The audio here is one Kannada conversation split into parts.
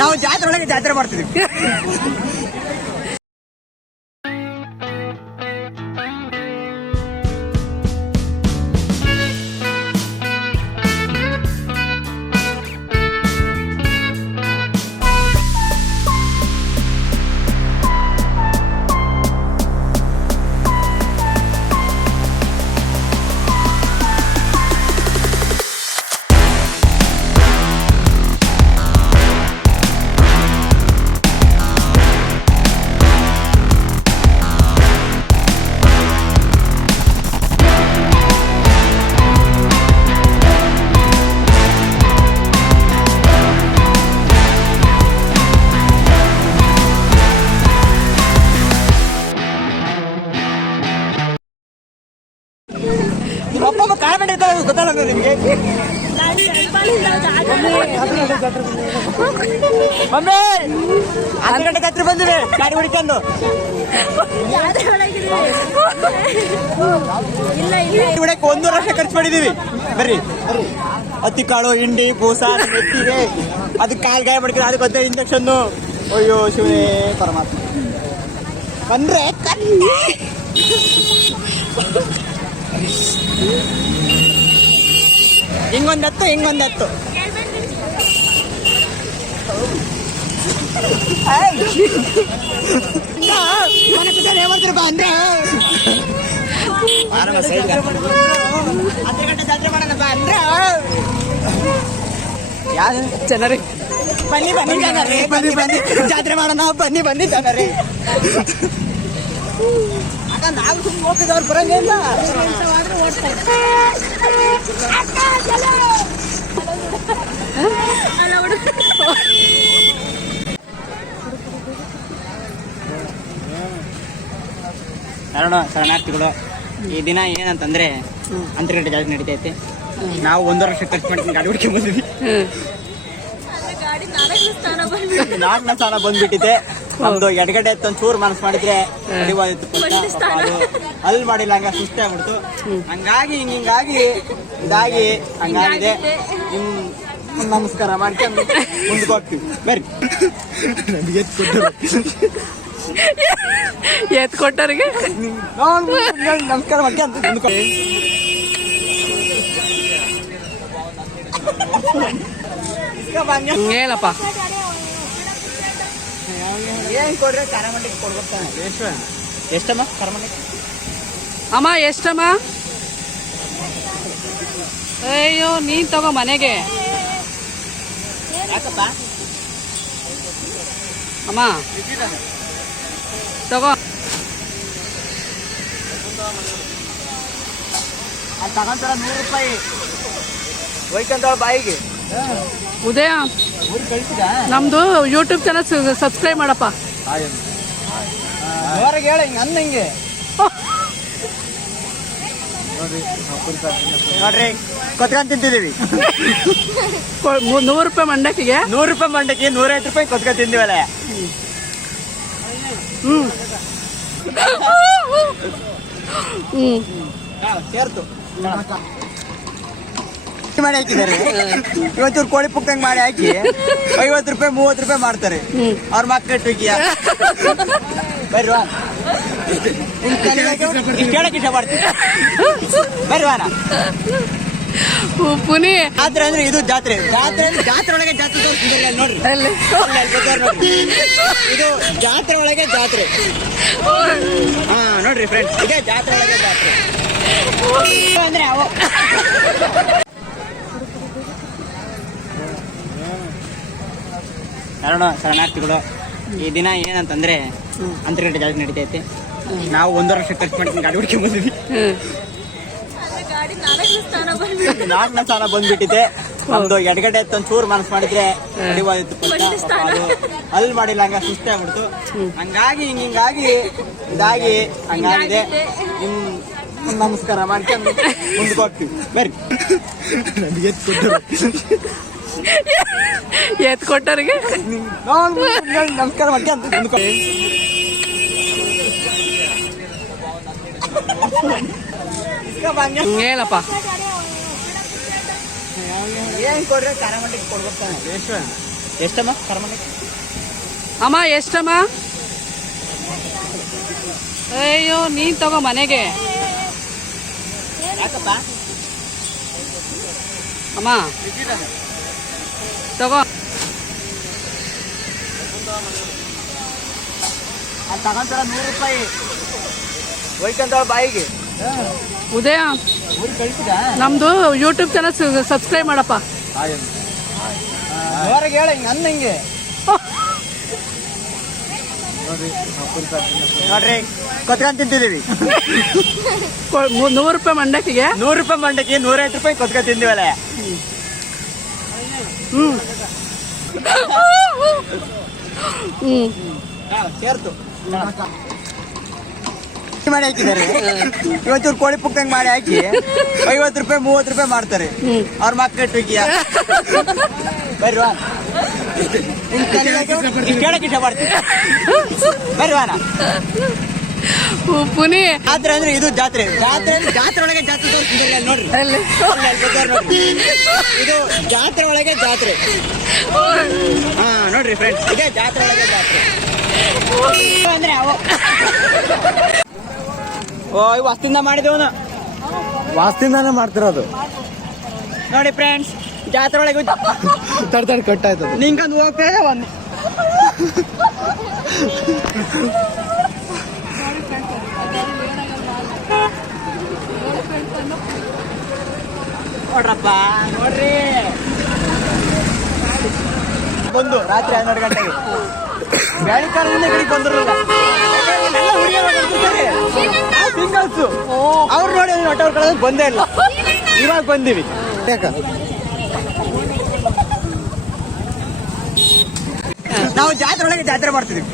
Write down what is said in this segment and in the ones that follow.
ನಾವು ಜಾತ್ರೆ ಒಳಗೆ ಜಾತ್ರೆ ಮಾಡ್ತಿದ್ವಿ. ಒಬ್ಬೊಬ್ಬ ಕಾಳು ಗೊತ್ತಲ್ಲ ನಿಮಗೆ. ಮಮ್ಮಿ 10 ಗಂಟೆಗೆ ಹತ್ರ ಬಂದಿವಿ ಗಾಡಿ ಹುಡ್ಕೊಂಡು. ಹುಡಕ್ಕೆ 1 ವರ್ಷ ಖರ್ಚು ಮಾಡಿದೀವಿ. ಬರ್ರಿ ಹತ್ತಿ ಕಾಳು, ಹಿಂಡಿ, ಬೂಸ, ಮೆಟ್ಟಿಗೆ, ಅದಕ್ಕೆ ಕಾಲು ಗಾಯ ಮಾಡ್ಕೊಂಡು ಅದಕ್ಕೆ 15 ಇಂಜೆಕ್ಷನ್ನು. ಅಯ್ಯೋ ಶಿವನೇ ಪರಮಾತ್ಮ. ಕಂಡ್ರೆ ಹಿಂಗೊಂದತ್ತು ಹಿಂಗೊಂದತ್ತು. ಹೇಮಂತ್ರ ಬಾ ಅಂದ್ರೆ 10 ಗಂಟೆ ಜಾತ್ರೆ ಮಾಡೋಣ ಬಾ ಅಂದ್ರೆ ಯಾರು ಜನರೇ ಬನ್ನಿ ಬನ್ನಿ ಜನರೇ, ಬನ್ನಿ ಬನ್ನಿ ಜಾತ್ರೆ ಮಾಡೋಣ, ಬನ್ನಿ ಬನ್ನಿ ಜನರೇ. ನಾವು ಸುಮ್ಮನೆ ಹೋಗಿದವ್ರು ಬರಂಗಿಲ್ಲ. ಶರಣಾರ್ಥಿಗಳು, ಈ ದಿನ ಏನಂತಂದ್ರೆ ಅಂತರ್ಗಂಟೆ ಜಾತ್ರೆ ನಡೀತೈತೆ. ನಾವು 1 ವರ್ಷ ಖರ್ಚು ಮಾಡ್ತೀನಿ ಗಾಡಿ ಹುಡ್ಕೊಂಡ್ ಬಂದ್ವಿ. 4ನೇ ಸ್ಥಾನ ಬಂದ್ಬಿಟ್ಟಿದೆ. ನಮ್ದು ಎಡಗಡೆ ಒಂಚೂರು ಮನಸ್ಸು ಮಾಡಿದ್ರೆ ಅಲ್ಲಿ ಮಾಡಿಲ್ಲ, ಹಂಗ ಸುಸ್ತೇ ಆಗ್ಬಿಡ್ತು. ಹಂಗಾಗಿ ಹಿಂಗಾಗಿ ಇದಾಗಿ ಹಂಗಾಗಿದೆ. ನಮಸ್ಕಾರ ಮಾಡ್ಕೊಂಡು ಮುಂದಕ್ಕೆ ಹೋಗ್ತೀವಿ. ಬರ್ರಿ ಎತ್ ಕೊಟ್ಟವ್ರಿಗೆ ನಮಸ್ಕಾರ ಮಾಡ್ಕೊಂಡು ಹೇಳಪ್ಪ. ಏನ್ ಕೊಡ್ರಿ ಕರಮಂಡಿಗೆ ಕೊಡ್ಬೇಕಾನೆ. ಎಷ್ಟಮ್ಮ ಕರಮಂಡಿಗೆ? ಅಮ್ಮ ಎಷ್ಟಮ್ಮ? ಅಯ್ಯೋ ನೀನ್ ತಗೋ ಮನೆಗೆ. ಯಾಕಪ್ಪ ಅಮ್ಮ ತಗೋ. ಅದು ತಗೊಂತಾರ 100 ರೂಪಾಯಿ ಒಯ್ಕಂತಾಳ ಬಾಯಿಗೆ. ಉದಯ ನಮ್ದು ಯೂಟ್ಯೂಬ್ ಚಾನಲ್ ಸಬ್ಸ್ಕ್ರೈಬ್ ಮಾಡಪ್ಪ. ಹೊರಗೆ ಹೇಳ ಹಿಂಗ ಅನ್ನಂಗೆ ನೋಡ್ರಿ ಕೊತ್ಕೊಂಡ್ ತಿಂತಿದೀವಿ. 100 ರೂಪಾಯಿ ಮಂಡಕ್ಕಿಗೆ. 100 ರೂಪಾಯಿ ಮಂಡಕ್ಕಿ 150 ರೂಪಾಯಿ ಕೊತ್ಕೊಂಡ್ ತಿಂದಿವಲ್ಲ. ಸೇರ್ತು ಮಾಡಿ ಹಾಕಿದ್ದಾರೆ. ಇವತ್ತೂರು ಕೋಳಿ ಪುಕ್ಕಂಗ್ ಮಾಡಿ ಹಾಕಿ 50 ರೂಪಾಯಿ 30 ರೂಪಾಯಿ ಮಾಡ್ತಾರೆ. ಅವ್ರ ಮಕ್ಕಳು ಟುಕಿಯ ಬರ್ವಾ ಕೇಳಕ್ ಇಷ್ಟ ಪಡ್ತೀವಿ. ಬರ್ವಾನ ಪುನಿ ಜಾತ್ರೆ ಅಂದ್ರೆ ಇದು ಜಾತ್ರೆ. ಜಾತ್ರೆ ಒಳಗೆ ಜಾತ್ರೆ ನೋಡ್ರಿ. ಇದು ಜಾತ್ರೆ ಒಳಗೆ ಜಾತ್ರೆ. ಹಾ ನೋಡ್ರಿ ಫ್ರೆಂಡ್ಸ್, ಇದೇ ಜಾತ್ರೆ ಒಳಗೆ ಜಾತ್ರೆ ಅಂದ್ರೆ ಅವ. ಶರಣಾರ್ಥಿಗಳು, ಈ ದಿನ ಏನಂತಂದ್ರೆ ಅಂತರ್ಗಂಟೆ ಜಾತ್ರೆ ನಡೀತೈತೆ. ನಾವು 1 ವರ್ಷ ಖರ್ಚು ಮಾಡ್ತೀನಿ ಗಾಡಿ ಹುಡ್ಕೊಂಡ್ ಬಂದ್ವಿ. 4ನೇ ಸ್ಥಾನ ಬಂದ್ಬಿಟ್ಟಿದೆ. ನಮ್ದು ಎಡಗಡೆ ಒಂಚೂರು ಮನಸ್ಸು ಮಾಡಿದ್ರೆ ಅಲ್ಲಿ ಮಾಡಿಲ್ಲ, ಹಂಗ ಸುಸ್ತೇ ಆಗ್ಬಿಡ್ತು. ಹಂಗಾಗಿ ಹಿಂಗಾಗಿ ಇದಾಗಿ ಹಂಗಾಗಿದೆ. ನಮಸ್ಕಾರ ಮಾಡ್ಕೊಂಡು ಮುಂದಕ್ಕೆ ಹೋಗ್ತೀವಿ. ಬರ್ರಿ ಎತ್ ಕೊಟ್ಟವ್ರಿಗೆ ನಮಸ್ಕಾರ ಮಾಡ್ಕೊಂಡು ಮುಂದಕ್ಕೆ ಎಷ್ಟಮ್ಮ ಕರ್ಮಕ್ಕೆ? ಅಮ್ಮ ಎಷ್ಟಮ್ಮ? ಅಯ್ಯೋ ನೀನ್ ತಗೋ ಮನೆಗೆ. ಯಾಕಪ್ಪ? ಅಮ್ಮ ತಗೋ. ಅದು ತಗೊಂತಾರ 100 ರೂಪಾಯಿ ಒಯ್ಕಂತಾಳ ಬಾಯಿಗೆ. ಉದಯ ಊರಿಗೆ ಕಳಿಸಿದ ನಮ್ದು ಯೂಟ್ಯೂಬ್ ಚಾನಲ್ ಸಬ್ಸ್ಕ್ರೈಬ್ ಮಾಡಪ್ಪ. ಹೊರಗೆ ಹೇಳ ಹಿಂಗೆ ಅನ್ನ ಹಿಂಗೆ ನೋಡ್ರಿ ಕೊತ್ಕೊಂಡ್ ತಿಂತಿದೀವಿ. 100 ರೂಪಾಯಿ ಮಂಡಕ್ಕಿಗೆ. 100 ರೂಪಾಯಿ ಮಂಡಕ್ಕಿ 150 ರೂಪಾಯಿ ಕೊತ್ಕೊಂಡ್ ತಿಂದಿವಲ್ಲ. ಹ್ಮ್ ಹ್ಮ್ ಸೇರ್ತು ಮಾಡಿ ಹಾಕಿದ್ದಾರೆ. ಇವತ್ತೂರು ಕೋಳಿ ಪುಕ್ಕಂಗ್ ಮಾಡಿ ಹಾಕಿ 50 ರೂಪಾಯಿ 30 ರೂಪಾಯಿ ಮಾಡ್ತಾರೆ. ಅವ್ರ ಮಕ್ಕಳು ಬರ್ವಾ ಕೇಳಕ್ ಇಷ್ಟ ಪಡ್ತೀವಿ. ಬರ್ವಾನ ಪುನಿ ಜಾತ್ರೆ ಅಂದ್ರೆ ಇದು ಜಾತ್ರೆ. ಜಾತ್ರೆ ಒಳಗೆ ಜಾತ್ರೆ ತೋರಿಸ್ತಿದ್ದಾರೆ ನೋಡ್ರಿ. ಅಲ್ಲಿ ಇದು ಜಾತ್ರೆ ಒಳಗೆ ಜಾತ್ರೆ. ಹಾ ನೋಡ್ರಿ ಫ್ರೆಂಡ್ಸ್, ಇದೇ ಜಾತ್ರೆ ಒಳಗೆ ಜಾತ್ರೆ ಅಂದ್ರೆ ಓ ಇವು ವಸ್ತಿಂದ ಮಾಡಿದವನು ವಾಸ್ತಿಂದಾನೆ ಮಾಡ್ತಿರೋದು. ನೋಡಿ ಫ್ರೆಂಡ್ಸ್, ಜಾತ್ರೆ ಒಳಗೆ ತಡ್ತಡಿ ಕಟ್ಟಾಯ್ತದ. ನಿಂಗೊಂದು ಹೋಗ್ತಾ ಒಂದು ನೋಡ್ರಪ್ಪ ನೋಡ್ರಿ ಬಂದು ರಾತ್ರಿ 12 ಗಂಟೆಗೆ ಬೆಳಕಾಲದಿಂದ ಗಡಿಗೆ ಬಂದಿರಲಿಲ್ಲ. ಸಿಂಗಲ್ಸ್ ಅವ್ರು ನೋಡಿ ಹೊಟ್ಟವ್ರ ಕಡೆ ಬಂದೇ ಇಲ್ಲ. ಇವಾಗ ಬಂದಿವಿ. ಯಾಕ ನಾವು ಜಾತ್ರೆ ಒಳಗೆ ಜಾತ್ರೆ ಮಾಡ್ತಿದ್ವಿ.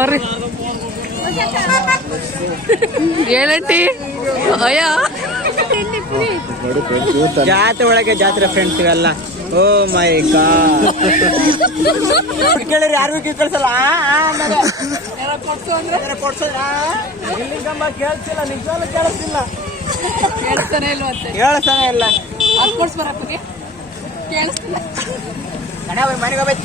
ಬರ್ರಿ ಹೇಳಂಟಿ. ಅಯ್ಯ ಜಾತ್ರೆ ಒಳಗೆ ಜಾತ್ರೆ ಫ್ರೆಂಡ್ಸ್ ಇವೆಲ್ಲ. ಓ ಮೈ ಗಾಡ್ ಕೇಳಿರಿ ಯಾರಿಗೂ ಕಳ್ಸಲ್ಲ. ಕೊಡ್ಸೋದ್ರ ಕೇಳಿಸಿಲ್ಲ, ನಿಜವಾಗ್ಲೂ ಕೇಳಿಸ್ತಿಲ್ಲ. ಕೇಳಿಸ್ತಾನೆ ಇಲ್ವಂತೆ. ಕೇಳಿಸ್ತಾನೆ ಇಲ್ಲ. ಅದು ಕೊಡ್ಸ್ಬರಪ್ಪಗೆ ಕೇಳಿಸ್ತಿಲ್ಲ. ಮನೆಗೆ ಹೋಗ್ಬೇಕು.